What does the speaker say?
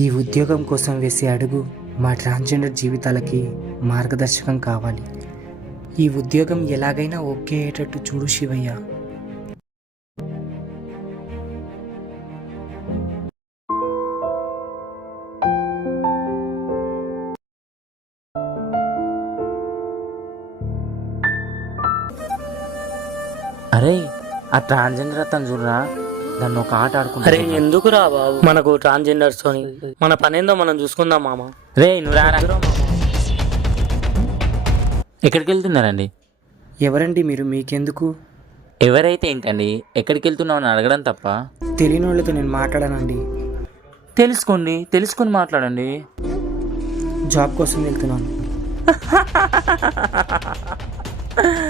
ఈ ఉద్యోగం కోసం వేసే అడుగు మా ట్రాన్స్జెండర్ జీవితాలకి మార్గదర్శకం కావాలి. ఈ ఉద్యోగం ఎలాగైనా ఓకే అయ్యేటట్టు చూడు శివయ్య. అరే ఆ ట్రాన్స్జెండర్ అతను చూడరా, దాన్ని ఒక ఆట అరే ఆడుకుంటా. ఎందుకురా బాబు, మనకు ట్రాన్స్జెండర్స్ తోని మన పనేందో మనం చూసుకుందాం మామ. రే నువ్వు రారా. ఎక్కడికి వెళ్తున్నారండి? ఎవరండి మీరు? మీకెందుకు? ఎవరైతే ఏంటండి, ఎక్కడికి వెళ్తున్నావు అని అడగడం తప్ప. తెలియని వాళ్ళతో నేను మాట్లాడానండి. తెలుసుకొని మాట్లాడండి. జాబ్ కోసం వెళ్తున్నాను.